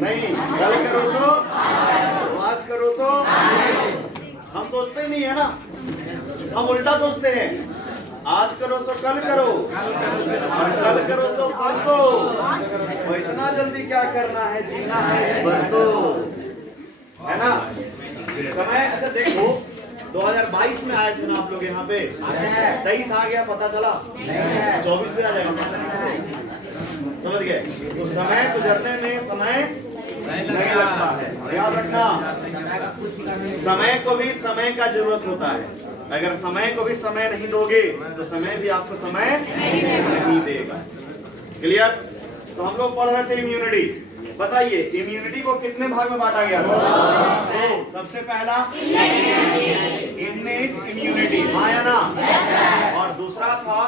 नहीं, कल करो सो आज करो सो। हम सोचते नहीं है ना, हम उल्टा सोचते हैं, आज करो सो कल करो और कल करो सो परसों। तो इतना जल्दी क्या करना है, जीना है बरसों, है ना। समय अच्छा देखो, 2022 में आए थे ना आप लोग यहाँ पे, 23 आ गया पता चला, 24 में आ जाएगा, समझ गए। तो समय गुजरने में समय नहीं लगता है, याद रखना। समय को भी समय का जरूरत होता है, अगर समय को भी समय नहीं दोगे तो समय भी आपको समय नहीं देगा। क्लियर। तो हम लोग पढ़ रहे थे इम्यूनिटी। बताइए इम्यूनिटी को कितने भाग में बांटा गया था? तो सबसे पहला इन्नेट इम्यूनिटी, हाँ या ना, और दूसरा था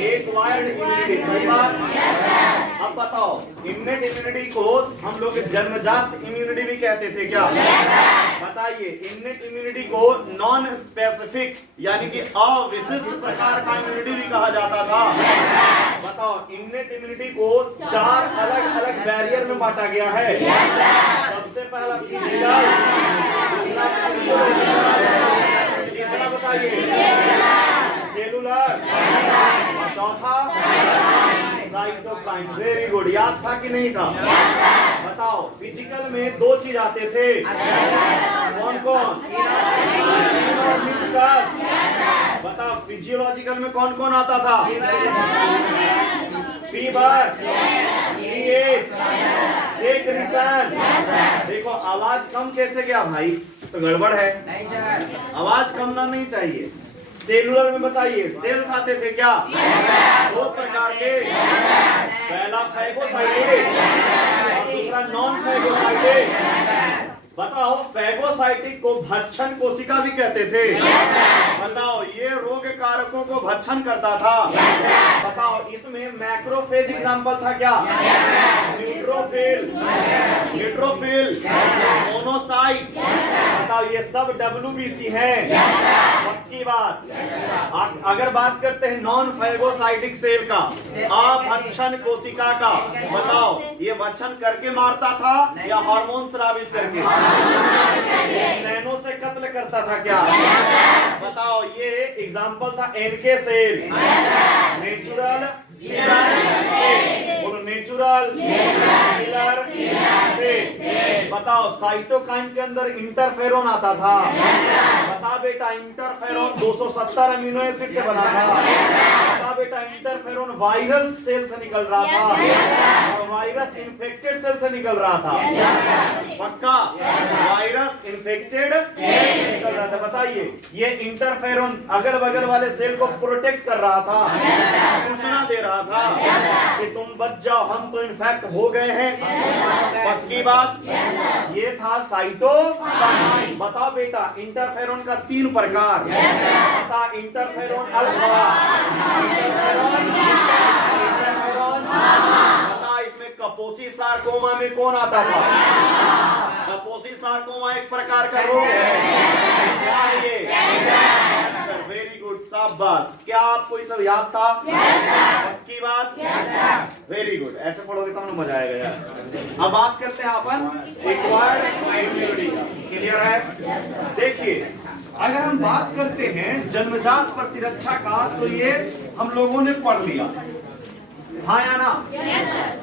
एक्वायर्ड इम्यूनिटी, सही बात। अब बताओ इन्नेट इम्यूनिटी को हम लोग जन्मजात इम्यूनिटी भी कहते थे क्या? बताइए इन्नेट इम्यूनिटी को नॉन स्पेसिफिक यानी कि अविशिष्ट प्रकार का इम्यूनिटी भी कहा जाता था। बताओ इन्नेट इम्यूनिटी को 4 अलग अलग बैरियर में बांटा गया है। सबसे पहला फिजिकल, तीसरा बताइए सेलुलर, और चौथा साइटोकाइन। वेरी गुड, याद था कि नहीं था? बताओ फिजिकल में 2 चीज आते थे, कौन कौन? बताओ फिजियोलॉजिकल में कौन कौन आता था? Fever, secretion. देखो आवाज कम कैसे गया भाई, तो गड़बड़ है, आवाज कम ना नहीं चाहिए। सेलुलर में बताइए सेल्स आते थे क्या? 2 प्रकार के, पहला फैगोसाइटिक और दूसरा नॉन फैगोसाइटिक। बताओ फैगोसाइटिक को भक्षण कोशिका भी कहते थे। बताओ ये रोग कारकों को भक्षण करता था। बताओ इसमें मैक्रोफेज एग्जांपल था क्या? Neutrophil, neutrophil, monocyte. बताओ ये सब WBC हैं। पक्की बात। अगर बात करते हैं नॉन फैगोसाइटिक सेल का, अभक्षण कोशिका का, बताओ ये भक्षण करके मारता था या हार्मोन स्रावित करके? नैनो से कत्ल करता था क्या? बताओ ये एग्जांपल था NK cell, natural natural killer cell. बताओ साइटोकाइन के अंदर इंटरफेरोन आता था। बता बेटा इंटरफेरोन 270 अमीनो एसिड से बना था। बता बेटा इंटरफेरोन वायरल सेल से निकल रहा था और वायरस इन्फेक्टेड सेल से निकल रहा था। पक्का वायरस इन्फेक्टेड सेल से निकल रहा था। बताइए ये इंटरफेरोन अगल बगल वाले सेल को प्रोटेक्ट कर रहा था, सूचना दे रहा था कि तुम बच जाओ, हम तो इन्फेक्ट हो गए हैं। पक्की बात। ये था साइटोकाइन। बताओ बेटा इंटरफेरोन का 3 प्रकार। बता इंटरफेरोन अल्फा, इंटरफेरोन, बता इसमें कपोसी सार्कोमा में कौन आता था? कपोसी सार्कोमा एक प्रकार का रोग है। क्या है ये? कैंसर। वेरी गुड, शाबाश। क्या आपको ये सब याद था? पक्की बात। वेरी गुड, ऐसे पढ़ोगे तो मजा आएगा यार। अब बात करते हैं अपन एक्वायर्ड इम्यूनिटी का। क्लियर है? देखिए अगर हम बात करते हैं जन्मजात प्रतिरक्षा का, तो ये हम लोगों ने पढ़ लिया, हाँ या ना?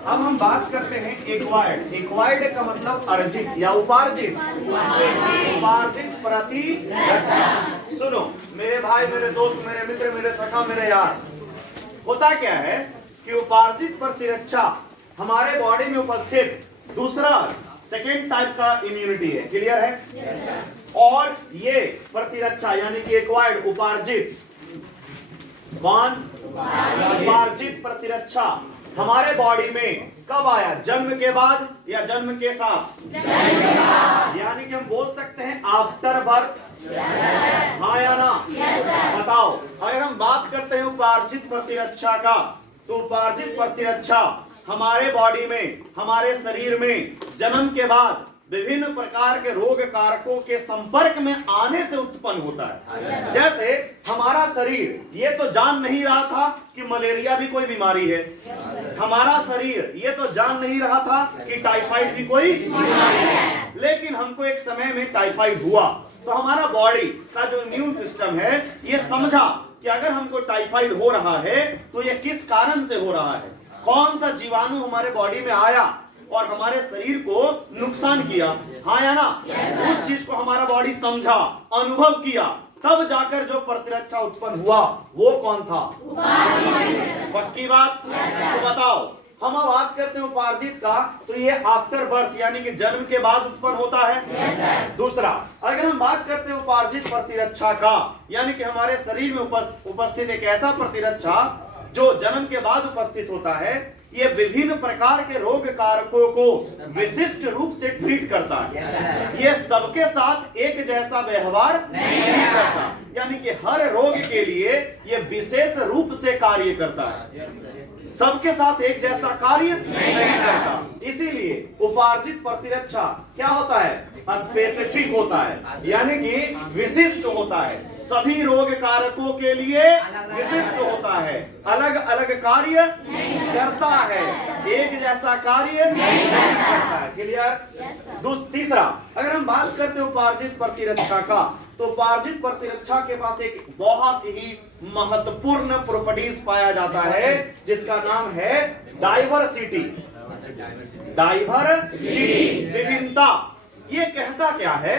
अब हम बात करते हैं एक्वायर्ड। एक्वायर्ड का मतलब अर्जित या उपार्जित, उपार्जित प्रतिरक्षा। सुनो मेरे भाई, मेरे दोस्त, मेरे मित्र, मेरे सखा, मेरे यार, होता क्या है कि उपार्जित प्रतिरक्षा हमारे बॉडी में उपस्थित दूसरा सेकेंड टाइप का इम्यूनिटी है। क्लियर है? और ये प्रतिरक्षा यानी कि एक्वायर्ड उपार्जित, कौन? उपार्जित प्रतिरक्षा हमारे बॉडी में कब आया? जन्म के बाद या जन्म के साथ? यानी कि हम बोल सकते हैं आफ्टर बर्थ, हाँ या ना? बताओ अगर हम बात करते हैं उपार्जित प्रतिरक्षा का, तो उपार्जित प्रतिरक्षा हमारे बॉडी में, हमारे शरीर में जन्म के बाद विभिन्न प्रकार के रोग कारकों के संपर्क में आने से उत्पन्न होता है। जैसे हमारा शरीर ये तो जान नहीं रहा था कि मलेरिया भी कोई बीमारी है, हमारा शरीर ये तो जान नहीं रहा था कि टाइफाइड भी कोई बीमारी है, लेकिन हमको एक समय में टाइफाइड हुआ तो हमारा बॉडी का जो इम्यून सिस्टम है ये समझा कि अगर हमको टाइफाइड हो रहा है तो ये किस कारण से हो रहा है, कौन सा जीवाणु हमारे बॉडी में आया और हमारे शरीर को नुकसान किया, हाँ या ना। उस चीज को हमारा बॉडी समझा, अनुभव किया, तब जाकर जो प्रतिरक्षा उत्पन्न हुआ वो कौन था? पक्की बात। तो बताओ, हम अब बात करते हैं उपार्जित का, तो ये आफ्टर बर्थ यानी कि जन्म के बाद उत्पन्न होता है। दूसरा, अगर हम बात करते हैं उपार्जित प्रतिरक्षा का, यानी कि हमारे शरीर में उपस्थित एक ऐसा प्रतिरक्षा जो जन्म के बाद उपस्थित होता है, ये विभिन्न प्रकार के रोग कारकों को विशिष्ट रूप से ट्रीट करता है। ये सबके साथ एक जैसा व्यवहार नहीं करता, यानी कि हर रोग के लिए ये विशेष रूप से कार्य करता है, सबके साथ एक जैसा कार्य नहीं करता। इसीलिए उपार्जित प्रतिरक्षा क्या होता है? स्पेसिफिक होता है, यानी कि विशिष्ट होता है, सभी रोग कारकों के लिए विशिष्ट होता है, अलग अलग कार्य करता है, एक जैसा कार्य नहीं करता है। क्लियर? तीसरा, अगर हम बात करते हैं उपार्जित प्रतिरक्षा का, तो उपार्जित प्रतिरक्षा के पास एक बहुत ही महत्वपूर्ण प्रॉपर्टीज पाया जाता है जिसका नाम है डाइवर्सिटी। डाइवर्सिटी, विभिन्नता। ये कहता क्या है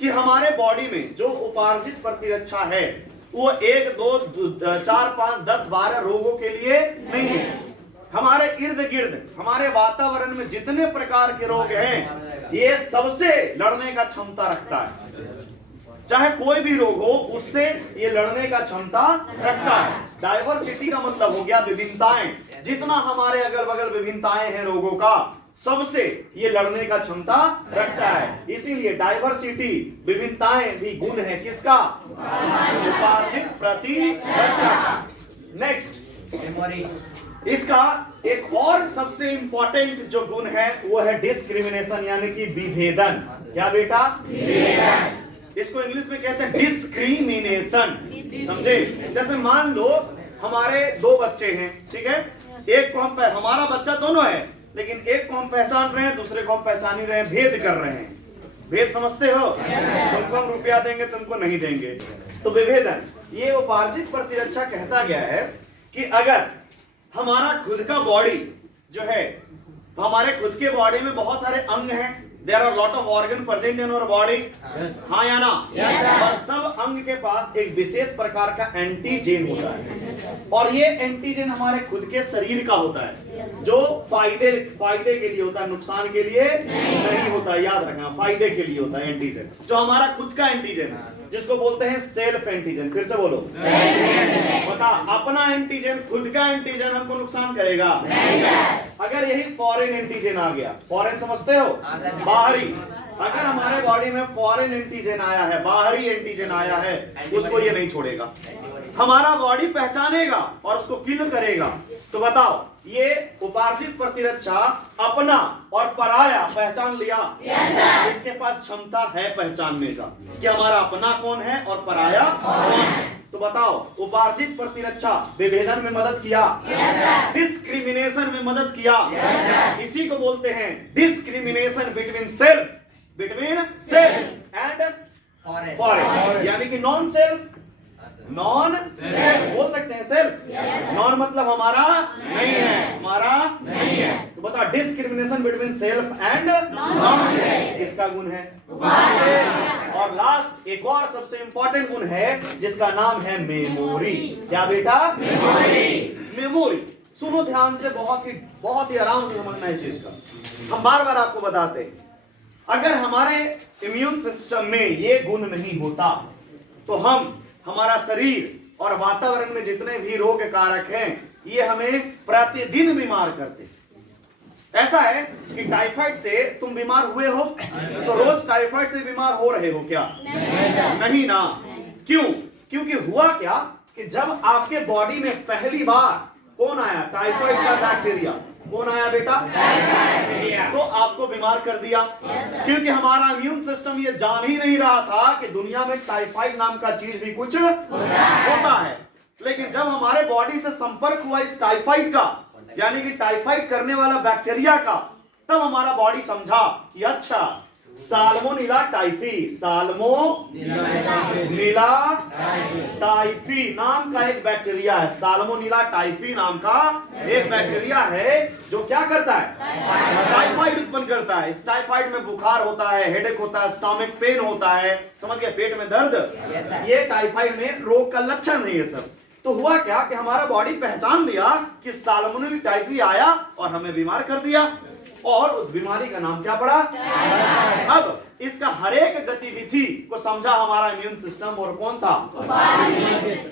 कि हमारे बॉडी में जो उपार्जित प्रतिरक्षा है वो 1, 2, 4, 5, 10, 12 रोगों के लिए नहीं है। हमारे इर्द गिर्द, हमारे वातावरण में जितने प्रकार के रोग हैं, ये सबसे लड़ने का क्षमता रखता है। चाहे कोई भी रोग हो, उससे ये लड़ने का क्षमता रखता है। डाइवर्सिटी का मतलब हो गया विभिन्नताएं। जितना हमारे अगल बगल विभिन्नताएं हैं रोगों का, सबसे ये लड़ने का क्षमता रखता है। इसीलिए डाइवर्सिटी, विभिन्नताएं भी गुण है किसका? उपार्जित प्रतिरक्षा का। नेक्स्ट, इसका एक और सबसे इंपॉर्टेंट जो गुण है वो है डिस्क्रिमिनेशन, यानी कि विभेदन। क्या बेटा? विभेदन। इसको इंग्लिश में कहते हैं डिस्क्रिमिनेशन। समझे? जैसे मान लो हमारे 2 बच्चे हैं, ठीक है, एक को हम, हमारा बच्चा दोनों है, लेकिन एक को हम पहचान रहे हैं, दूसरे को हम पहचान नहीं रहे हैं, भेद कर रहे हैं। भेद समझते हो? तुमको हम रुपया देंगे, तुमको नहीं देंगे, तो विभेदन। ये उपार्जित प्रतिरक्षा कहता गया है कि अगर हमारा खुद का बॉडी जो है, तो हमारे खुद के बॉडी में बहुत सारे अंग हैं, there are lot of organ present in our body, हाँ या ना? और सब अंग के पास एक विशेष प्रकार का एंटीजेन होता है, और ये एंटीजेन हमारे खुद के शरीर का होता है, जो फायदे के लिए होता है, नुकसान के लिए नहीं होता। याद रखना, फायदे के लिए होता है एंटीजेन, जो हमारा खुद का एंटीजेन है, जिसको बोलते हैं सेल्फ एंटीजन। फिर से बोलो, बता, अपना एंटीजन, खुद का एंटीजन हमको नुकसान करेगा अगर यही फॉरेन एंटीजन आ गया। फॉरेन समझते हो? बाहरी। अगर हमारे बॉडी में फॉरेन एंटीजन आया है, बाहरी एंटीजन आया है, उसको ये नहीं छोड़ेगा, हमारा बॉडी पहचानेगा और उसको किल करेगा। तो बताओ, ये उपार्जित प्रतिरक्षा अपना और पराया पहचान लिया। इसके पास क्षमता है पहचानने का कि हमारा अपना कौन है और पराया कौन है। तो बताओ, उपार्जित प्रतिरक्षा विभेदन में मदद किया, डिस्क्रिमिनेशन में मदद किया। इसी को बोलते हैं discrimination between self and foreign, यानी कि नॉन सेल्फ, नॉन सेल्फ बोल सकते हैं। सेल्फ, नॉन मतलब हमारा नहीं है, हमारा नहीं है। तो बता, discrimination between self and non self किसका गुण है? और लास्ट, एक और सबसे इंपॉर्टेंट गुण है जिसका नाम है मेमोरी। क्या बेटा? मेमोरी। सुनो ध्यान से, बहुत ही आराम से समझना है इस चीज का। हम बार बार आपको बताते हैं, अगर हमारे इम्यून सिस्टम में ये गुण नहीं होता तो हमारा शरीर और वातावरण में जितने भी रोग कारक हैं, ये हमें प्रतिदिन बीमार करते। ऐसा है कि टाइफाइड से तुम बीमार हुए हो तो रोज टाइफाइड से बीमार हो रहे हो क्या? नहीं ना। क्यों? क्योंकि हुआ क्या कि जब आपके बॉडी में पहली बार कौन आया? टाइफाइड का बैक्टीरिया। कौन आया बेटा? तो आपको बीमार कर दिया, क्योंकि हमारा इम्यून सिस्टम ये जान ही नहीं रहा था कि दुनिया में टाइफाइड नाम का चीज भी कुछ होता है। लेकिन जब हमारे बॉडी से संपर्क हुआ इस टाइफाइड का, यानी कि टाइफाइड करने वाला बैक्टीरिया का, तब हमारा बॉडी समझा कि अच्छा साल्मोनेला टाइफी, साल्मोनेला टाइफी नाम का एक बैक्टीरिया है। साल्मोनेला टाइफी नाम का एक बैक्टीरिया है जो क्या करता है, टाइफाइड उत्पन्न करता है। इस टाइफाइड में बुखार होता है, हेडेक होता है, स्टमक पेन होता है, समझ गए, पेट में दर्द। ये टाइफाइड में रोग का लक्षण नहीं है सब। तो हुआ क्या कि हमारा बॉडी पहचान लिया कि साल्मोनेला टाइफी आया और हमें बीमार कर दिया, और उस बीमारी का नाम क्या पड़ा। अब इसका हर एक गतिविधि को समझा हमारा इम्यून सिस्टम, और कौन था,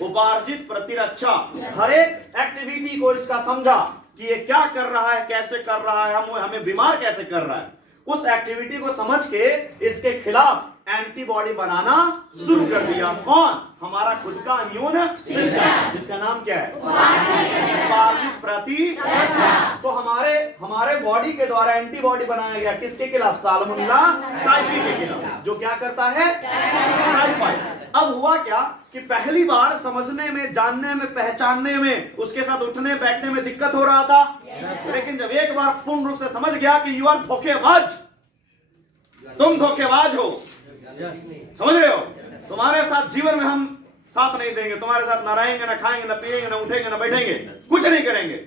उपार्जित प्रतिरक्षा। हर एक एक्टिविटी को इसका समझा कि ये क्या कर रहा है, कैसे कर रहा है, हमें बीमार कैसे कर रहा है। उस एक्टिविटी को समझ के इसके खिलाफ एंटीबॉडी बनाना शुरू कर दिया। कौन, हमारा खुद का इम्यून सिस्टम, जिसका नाम क्या है, उपार्जित प्रतिरक्षा। तो हमारे बॉडी के द्वारा एंटीबॉडी बनाया गया किसके खिलाफ, साल्मोनेला टाइफी के खिलाफ, जो क्या करता है, टाइफाइड। अब हुआ क्या कि पहली बार समझने में, जानने में, पहचानने में, उसके साथ उठने बैठने में दिक्कत हो रहा था। लेकिन जब एक बार पूर्ण रूप से समझ गया कि यू आर धोखेबाज, तुम धोखेबाज हो, समझ रहे हो, तुम्हारे साथ जीवन में हम साथ नहीं देंगे, तुम्हारे साथ ना रहेंगे, ना खाएंगे, ना पिएंगे, ना उठेंगे, ना बैठेंगे, कुछ नहीं करेंगे,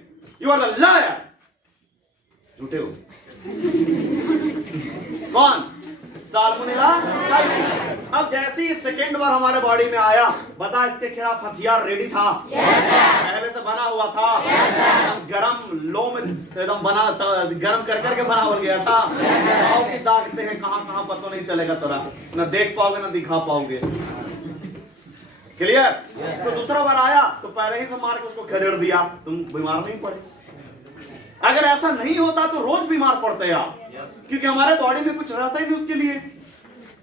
यू आर द लायर, झूठे हो। कौन, साल्मोनेला टाइफी। अब जैसे ही सेकेंड बार हमारे बॉडी में आया, बता इसके खिलाफ हथियार रेडी था, पहले से बना हुआ था, गरम लो में एकदम बना, गरम कर करके बना हो गया था। और की दागते हैं कहां कहां पता नहीं चलेगा, तोरा ना देख पाओगे ना दिखा पाओगे। क्लियर। तो दूसरा बार आया तो पहले ही से मार के उसको खदेड़ दिया, तुम बीमार नहीं पड़े। अगर ऐसा नहीं होता तो रोज बीमार पड़ते आप, क्योंकि हमारे बॉडी में कुछ रहता ही नहीं उसके लिए,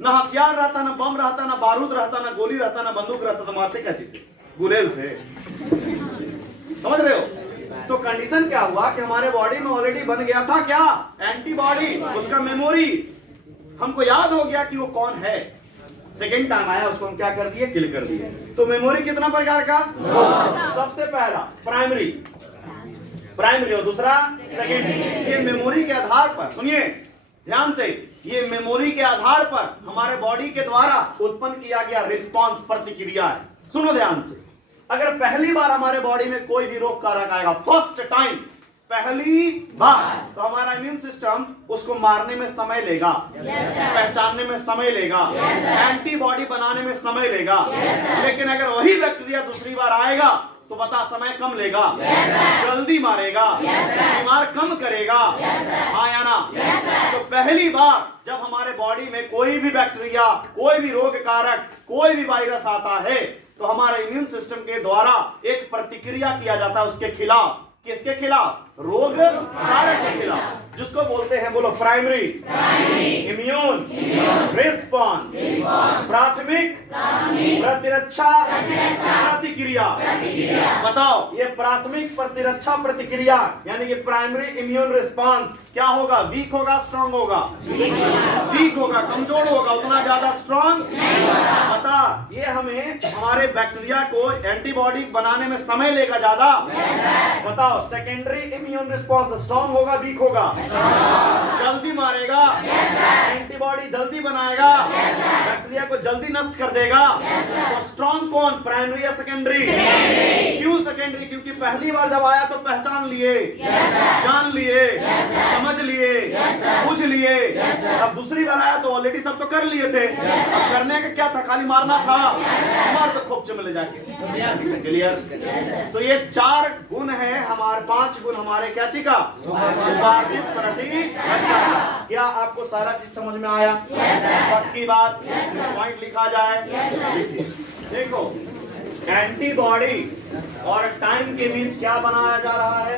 ना हथियार रहता, ना बम रहता, ना बारूद रहता, ना गोली रहता, ना बंदूक रहता, तो मारते क्या चीज से, गुलेल से। समझ रहे हो। तो कंडीशन क्या हुआ कि हमारे बॉडी में ऑलरेडी बन गया था क्या, एंटीबॉडी, उसका मेमोरी, हमको याद हो गया कि वो कौन है। सेकेंड टाइम आया, उसको हम क्या कर दिए, किल कर दिए। तो मेमोरी कितना प्रकार का, सबसे पहला प्राइमरी और दूसरा सेकेंडरी। ये मेमोरी के आधार पर, सुनिए ध्यान से, ये मेमोरी के आधार पर हमारे बॉडी के द्वारा उत्पन्न किया गया रिस्पांस, प्रतिक्रिया है। सुनो ध्यान से, अगर पहली बार हमारे बॉडी में कोई भी रोग कारक आएगा, फर्स्ट टाइम, पहली बार, तो हमारा इम्यून सिस्टम उसको मारने में समय लेगा, पहचानने में समय लेगा, एंटीबॉडी बनाने में समय लेगा। लेकिन अगर वही बैक्टीरिया दूसरी बार आएगा तो बता, समय कम लेगा, जल्दी मारेगा, बीमार कम करेगा, हाँ या ना। तो पहली बार जब हमारे बॉडी में कोई भी बैक्टीरिया, कोई भी रोग कारक, कोई भी वायरस आता है, तो हमारे इम्यून सिस्टम के द्वारा एक प्रतिक्रिया किया जाता है उसके खिलाफ। किसके खिलाफ, रोग कारक के खिलाफ, जिसको बोलते हैं, बोलो, प्राइमरी इम्यून रिस्पॉन्स, प्राथमिक प्रतिरक्षा प्रतिक्रिया। बताओ, ये प्राथमिक प्रतिरक्षा प्रतिक्रिया यानी कि प्राइमरी इम्यून रिस्पॉन्स क्या होगा, वीक होगा, स्ट्रांग होगा, वीक होगा, कमजोर होगा, उतना ज्यादा स्ट्रांग बता। ये हमें हमारे बैक्टीरिया को एंटीबॉडी बनाने में समय लेगा ज्यादा, बताओ। सेकेंडरी इम्यून रिस्पॉन्स स्ट्रांग होगा, वीक होगा, जल्दी मारेगा, एंटीबॉडी जल्दी बनाएगा, बैक्टीरिया को जल्दी नष्ट कर देगा। तो स्ट्रांग कौन, प्राइमरी या सेकेंडरी? क्यों सेकेंडरी? क्योंकि पहली बार जब आया तो पहचान लिए, जान लिए, समझ लिए, पूछ लिए। अब दूसरी बार आया तो ऑलरेडी सब तो कर लिए थे, अब करने का क्या था, खाली मारना था, मार तो खोपचे में ले जाके। क्लियर। तो ये 4 गुण है हमारे, 5 गुण हमारे क्या चीज का, उपार्जित प्रतिरक्षा। क्या आपको सारा चीज समझ में आया? पक्की बात, पॉइंट लिखा जाए। देखो, एंटीबॉडी और टाइम के बीच क्या बनाया जा रहा है,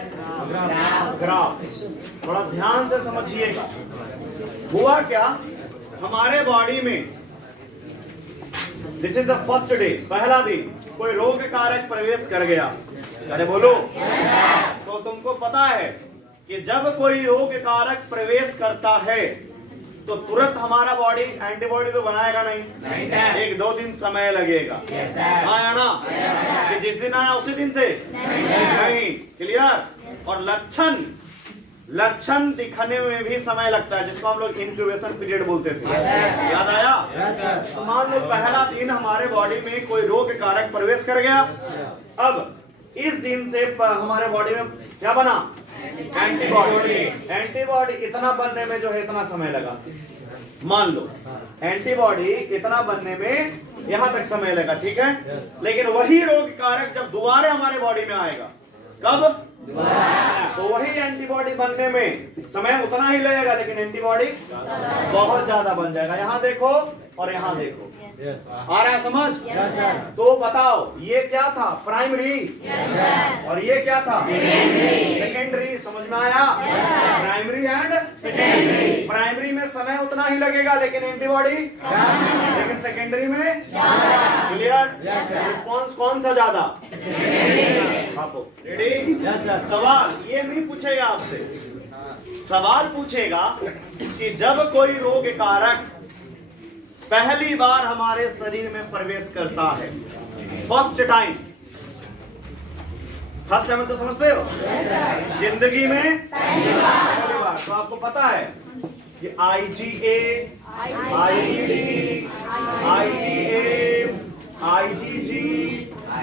ग्राफ। थोड़ा ध्यान से समझिएगा। हुआ क्या, हमारे बॉडी में this is the first day, पहला दिन, कोई रोग कारक प्रवेश कर गया। अरे बोलो। तो तुमको पता है कि जब कोई रोग कारक प्रवेश करता है तो तुरंत हमारा बॉडी एंटीबॉडी तो बनाएगा नहीं, 1-2 दिन समय लगेगा, हाँ या ना। कि जिस दिन आया उसी दिन से नहीं। क्लियर। और लक्षण दिखने में भी समय लगता है, जिसको हम लोग इंक्यूबेशन पीरियड बोलते थे। याद आया? तो मान लो पहला दिन हमारे बॉडी में कोई रोग कारक प्रवेश कर गया। अब इस दिन से हमारे बॉडी में क्या बना? एंटीबॉडी। एंटीबॉडी इतना बनने में जो है इतना समय लगा। मान लो एंटीबॉडी इतना बनने में यहां तक समय लगा, ठीक है। लेकिन वही रोग कारक जब दोबारा हमारे बॉडी में आएगा, कब? तो वही एंटीबॉडी बनने में समय उतना ही लगेगा, लेकिन एंटीबॉडी बहुत ज्यादा बन जाएगा। यहाँ देखो और यहाँ देखो, आ रहा है समझ? तो बताओ ये क्या था? प्राइमरी। और ये क्या था? सेकेंडरी। समझ में आया? Primary and secondary. प्राइमरी में समय उतना ही लगेगा, लेकिन एंटीबॉडी, लेकिन सेकेंडरी में क्लियर? रिस्पॉन्स कौन सा ज्यादा? छापो। रेडी? सवाल ये नहीं पूछेगा आपसे, सवाल पूछेगा कि जब कोई रोग कारक पहली बार हमारे शरीर में प्रवेश करता है, फर्स्ट टाइम तो समझते हो? जिंदगी में पहली बार। तो आपको पता है कि IgA, IgD, IgA, IgG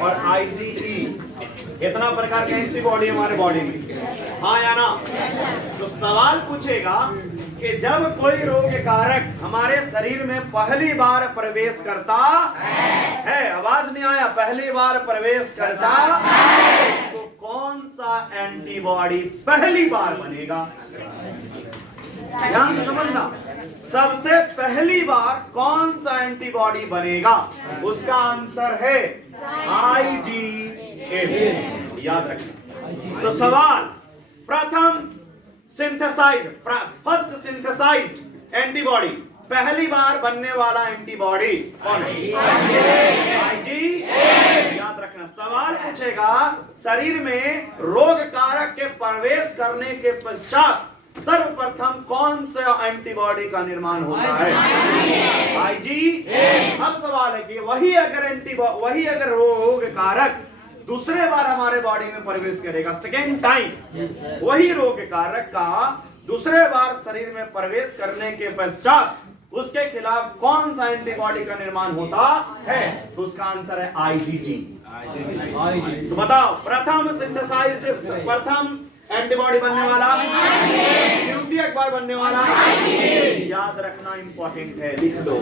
और IgE इतना प्रकार के एंटीबॉडी हमारे बॉडी में, हाँ या ना? तो सवाल पूछेगा कि जब कोई रोग कारक हमारे शरीर में पहली बार प्रवेश करता है, आवाज नहीं आया? पहली बार प्रवेश करता है, तो कौन सा एंटीबॉडी पहली बार बनेगा? ध्यान से समझना, सबसे पहली बार कौन सा एंटीबॉडी बनेगा? उसका आंसर है IgA। याद रखना। तो सवाल, प्रथम फर्स्ट सिंथेसाइज्ड एंटीबॉडी, पहली बार बनने वाला एंटीबॉडी कौन है? IgA। याद रखना। सवाल पूछेगा शरीर में रोग कारक के प्रवेश करने के पश्चात सर्वप्रथम कौन सा एंटीबॉडी का निर्माण होता है? IgA। अब सवाल है कि वही अगर रोग कारक दूसरे बार हमारे बॉडी में प्रवेश करेगा, सेकेंड टाइम, वही रोग कारक का दूसरे बार शरीर में प्रवेश करने के पश्चात उसके खिलाफ कौन सा एंटीबॉडी का निर्माण होता है? तो उसका आंसर है IgG। तो बताओ, प्रथम एंटीबॉडी बनने वाला, द्वितीयक बार बनने वाला, याद रखना इंपॉर्टेंट है, लिख दो।